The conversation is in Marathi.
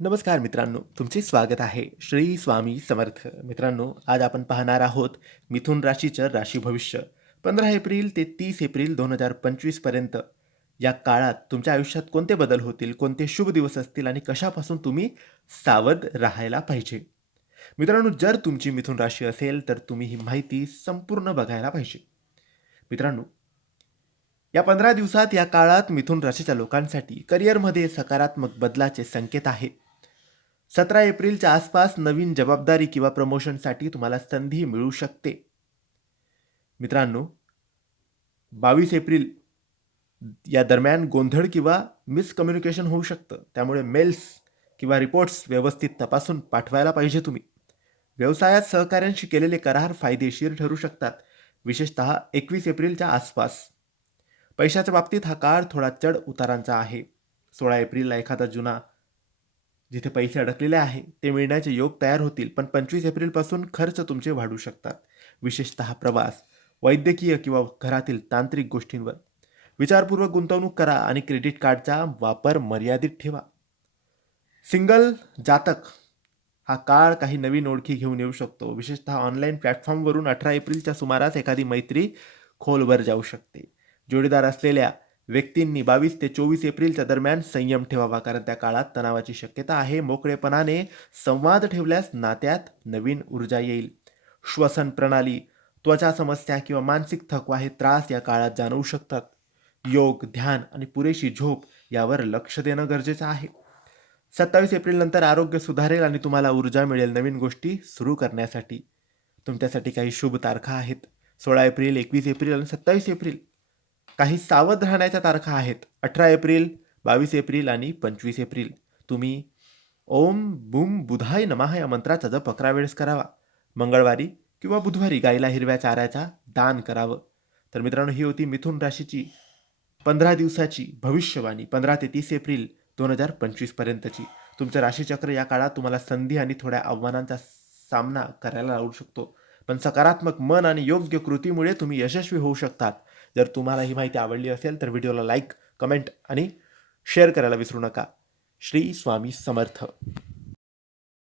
नमस्कार मित्रांनो तुमचे स्वागत आहे श्री स्वामी समर्थ. मित्रांनो आज आपण पाहणार आहोत मिथुन राशीचं राशी भविष्य. पंधरा एप्रिल ते तीस एप्रिल दोन हजार पंचवीसपर्यंत या काळात तुमच्या आयुष्यात कोणते बदल होतील कोणते शुभ दिवस असतील आणि कशापासून तुम्ही सावध राहायला पाहिजे? मित्रांनो जर तुमची मिथुन राशी असेल तर तुम्ही ही माहिती संपूर्ण बघायला पाहिजे. मित्रांनो या पंधरा दिवसात या काळात मिथुन राशीच्या लोकांसाठी करिअरमध्ये सकारात्मक बदलाचे संकेत आहेत. सतरा एप्रिलच्या आसपास नवीन जबाबदारी किंवा प्रमोशनसाठी तुम्हाला संधी मिळू शकते. मित्रांनो बावीस एप्रिल या दरम्यान गोंधळ किंवा मिसकम्युनिकेशन होऊ शकतं. त्यामुळे मेल्स किंवा रिपोर्ट्स व्यवस्थित तपासून पाठवायला पाहिजे तुम्ही. व्यवसायात सहकाऱ्यांशी केलेले करार फायदेशीर ठरू शकतात. विशेषतः एकवीस एप्रिलच्या आसपास. पैशाच्या बाबतीत हा काळ थोडा चढ उतारांचा आहे. सोळा एप्रिलला एखादा जुना जिथे पैसे अडकलेले आहे ते मिळण्याचे योग तयार होतील पण पंचवीस एप्रिलपासून खर्च तुमचे वाढू शकतात. विशेषतः प्रवास वैद्यकीय किंवा घरातील तांत्रिक गोष्टींवर. विचारपूर्वक गुंतवणूक करा आणि क्रेडिट कार्डचा वापर मर्यादित ठेवा. सिंगल जातक हा काळ काही नवीन ओळखी घेऊन येऊ शकतो. विशेषतः ऑनलाईन प्लॅटफॉर्मवरून अठरा एप्रिलच्या सुमारास एखादी मैत्री खोलवर जाऊ शकते. जोडीदार असलेल्या व्यक्तींनी बावीस ते चोवीस एप्रिलच्या दरम्यान संयम ठेवावा कारण त्या काळात तणावाची शक्यता आहे. मोकळेपणाने संवाद ठेवल्यास नात्यात नवीन ऊर्जा येईल. श्वसन प्रणाली त्वचा समस्या किंवा मानसिक थकवा हे त्रास या काळात जाणवू शकतात. योग ध्यान आणि पुरेशी झोप यावर लक्ष देणं गरजेचं आहे. सत्तावीस एप्रिल नंतर आरोग्य सुधारेल आणि तुम्हाला ऊर्जा मिळेल नवीन गोष्टी सुरू करण्यासाठी. तुमच्यासाठी काही शुभ तारखा आहेत. सोळा एप्रिल एकवीस एप्रिल आणि सत्तावीस एप्रिल. काही सावध राहण्याच्या तारखा आहेत. अठरा एप्रिल बावीस एप्रिल आणि पंचवीस एप्रिल. तुम्ही ओम बुम बुधाय नमाह या मंत्राचा जप अकरा वेळेस करावा. मंगळवारी किंवा बुधवारी गाईला हिरव्या चाऱ्याचा दान करावं. तर मित्रांनो ही होती मिथुन राशीची पंधरा दिवसाची भविष्यवाणी पंधरा ते तीस एप्रिल दोन हजार पंचवीसपर्यंतची तुमचं राशीचक्र या काळात तुम्हाला संधी आणि थोड्या आव्हानांचा सामना करायला लावू शकतो. पण सकारात्मक मन आणि योग्य कृतीमुळे तुम्ही यशस्वी होऊ शकतात. जर तुम्हाला ही माहिती आवडली असेल तर व्हिडिओला लाईक कमेंट आणि शेअर करायला विसरू नका. श्री स्वामी समर्थ.